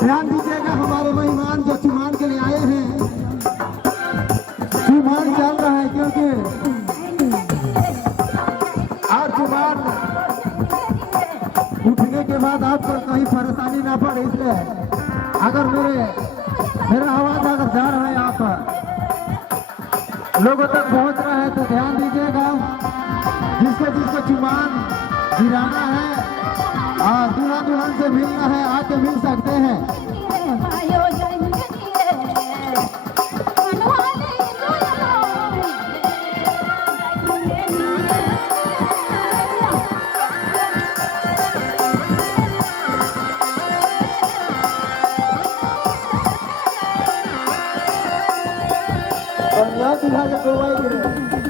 ध्यान दीजिएगा, हमारे मेहमान जो चुमान के लिए आए हैं, चुमान चल रहा है क्योंकि आज चुमान उठने के बाद आपको कहीं परेशानी ना पड़े, इसलिए अगर मेरा आवाज अगर जा रहा है आप लोगों तक पहुंच रहा है तो ध्यान दीजिएगा। जिसको चुमान गिराना है, दूल्हा दुल्हन से मिलना है, आके मिल सकते हैं। और यहाँ दूल्हा के गोवाई गिरे।